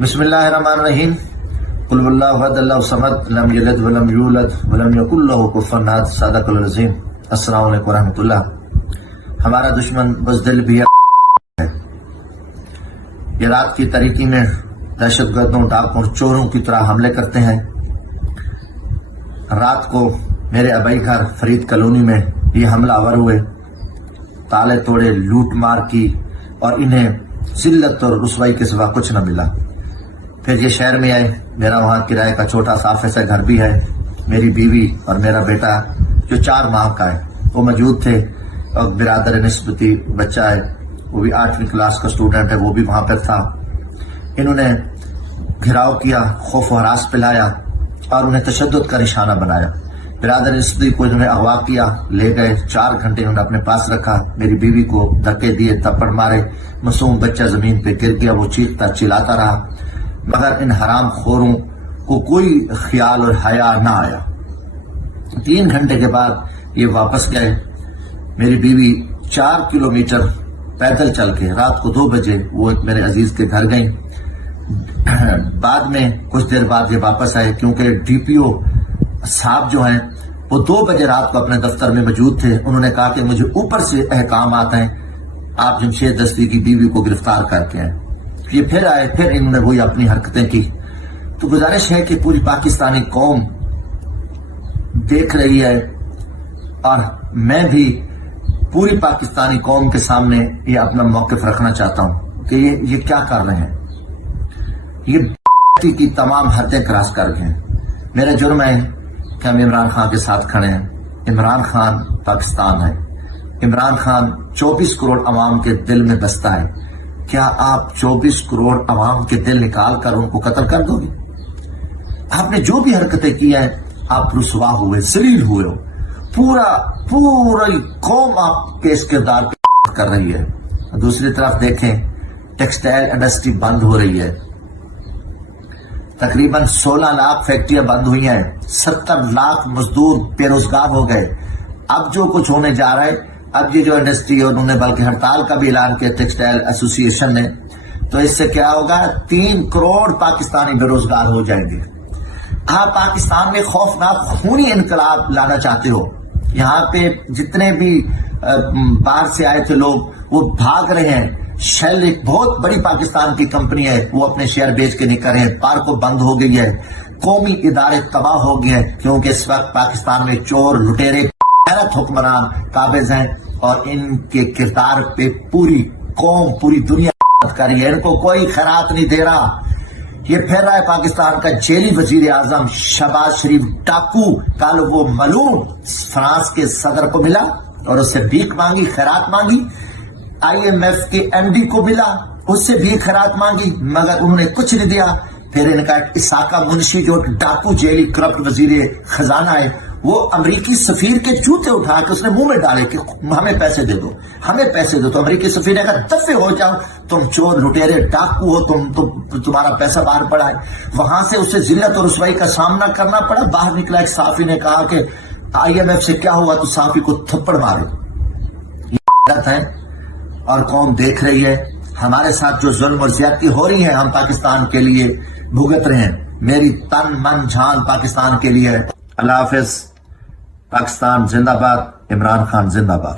बिस्मिल्लाहिर्रहमानिर्रहीम। कुल हुवल्लाहु अहद अल्लाहु समद लम यलिद वलम यूलद वलम यकुल लहू कुफुवन अहद। सदक़ल अज़ीम। अस्सलामु अलैकुम रहमतुल्लाह। हमारा दुश्मन बुज़दिल भी है। ये रात की तारीकी में दहशतगर्दों, डाकुओं, चोरों की तरह हमले करते हैं। रात को मेरे आबाई घर फरीद कॉलोनी में ये हमलावर हुए, ताले तोड़े, लूट मार की और इन्हें जिल्लत और रुसवाई के सिवा कुछ न मिला। फिर ये शहर में आए। मेरा वहाँ किराए का छोटा साफ ऐसा घर भी है। मेरी बीवी और मेरा बेटा जो 4 माह का है वो मौजूद थे, और बिरादर निस्बती बच्चा है, वो भी 8वीं क्लास का स्टूडेंट है, वो भी वहाँ पर था। इन्होंने घिराव किया, खौफ हरास पिलाया और उन्हें तशद्दुद का निशाना बनाया। बिरादर निस्बती को इन्होंने अगवा किया, ले गए। 4 घंटे इन्होंने अपने पास रखा। मेरी बीवी को धक्के दिए, थप्पड़ मारे। मासूम बच्चा जमीन पे गिर गया, वो चीखता चिल्लाता रहा, मगर इन हराम खोरों को कोई ख्याल और हया ना आया। 3 घंटे के बाद ये वापस गए। मेरी बीवी 4 किलोमीटर पैदल चल के रात को 2 बजे वो मेरे अजीज के घर गई। बाद में कुछ देर बाद ये वापस आए, क्योंकि डीपीओ साहब जो हैं वो 2 बजे रात को अपने दफ्तर में मौजूद थे। उन्होंने कहा कि मुझे ऊपर से अहकाम आते हैं, आप जमशेद दस्ती की बीवी को गिरफ्तार करके आए। ये फिर आए, फिर इन्होंने वही अपनी हरकतें की। तो गुजारिश है कि पूरी पाकिस्तानी कौम देख रही है, और मैं भी पूरी पाकिस्तानी कौम के सामने ये अपना मौक़िफ़ रखना चाहता हूं कि ये क्या कर रहे हैं। ये की तमाम हदें क्रॉस कर गए हैं। मेरा जुर्म है कि हम इमरान खान के साथ खड़े हैं। इमरान खान पाकिस्तान है। इमरान खान 24 करोड़ अवाम के दिल में बसता है। क्या आप 24 करोड़ अवाम के दिल निकाल कर उनको कत्ल कर दोगे? आपने जो भी हरकतें की हैं, आप रुसवा हुए, जलील हुए हो। पूरी कौम आपके इस किरदार पे कर रही है। दूसरी तरफ देखें, टेक्सटाइल इंडस्ट्री बंद हो रही है। तकरीबन 16 लाख फैक्ट्रियां बंद हुई हैं। 70 लाख मजदूर बेरोजगार हो गए। अब जो कुछ होने जा रहा है, अब ये जो इंडस्ट्री है उन्होंने बल्कि हड़ताल का भी ऐलान किया टेक्सटाइल एसोसिएशन ने। तो इससे क्या होगा? 3 करोड़ पाकिस्तानी बेरोजगार हो जाएंगे। आप पाकिस्तान में खौफनाक खूनी इनकलाब लाना चाहते हो। यहाँ पे जितने भी बाहर से आए थे लोग वो भाग रहे हैं। शेल एक बहुत बड़ी पाकिस्तान की कंपनी है, वो अपने शेयर बेच के निकल रहे हैं। पार्कों बंद हो गई है। कौमी इदारे तबाह हो गए हैं, क्योंकि इस वक्त पाकिस्तान में चोर, लुटेरे, गैरत हुक्मरान काबिज हैं, और इनके किरदार पे पूरी कौम, पूरी दुनिया कर रही है। इनको कोई खैरात नहीं दे रहा। ये फिर रहा है पाकिस्तान का जेली वजीर आजम शहबाज शरीफ डाकू। कल वो मलूम फ्रांस के सदर को मिला और उससे भीख मांगी, खैरात मांगी। IMF के MD को मिला, उससे भी खैरात मांगी, मगर उन्होंने कुछ नहीं दिया। फिर इनका इसाका मुंशी जो डाकू जेली करप्ट वजीर खजाना है, वो अमरीकी सफीर के जूते उठा के उसने मुंह में डाले कि हमें पैसे दे दो, हमें पैसे दो। तो अमरीकी सफीर ने कहा, दफे हो जाओ, तुम चोर, लुटेरे, डाकू हो, तुम्हारा पैसा बाहर पड़ा है। वहां से उसे जिल्लत और रुसवाई का सामना करना पड़ा। बाहर निकला एक साफी ने कहा कि IMF से क्या हुआ, तो साफी को थप्पड़ मारो। ये है और कौम देख रही है। हमारे साथ जो जुल्म और ज्यादती हो रही है, हम पाकिस्तान के लिए भुगत रहे हैं। मेरी तन मन जान पाकिस्तान के लिए है। अल्लाह हाफिज। पाकिस्तान जिंदाबाद। इमरान खान जिंदाबाद।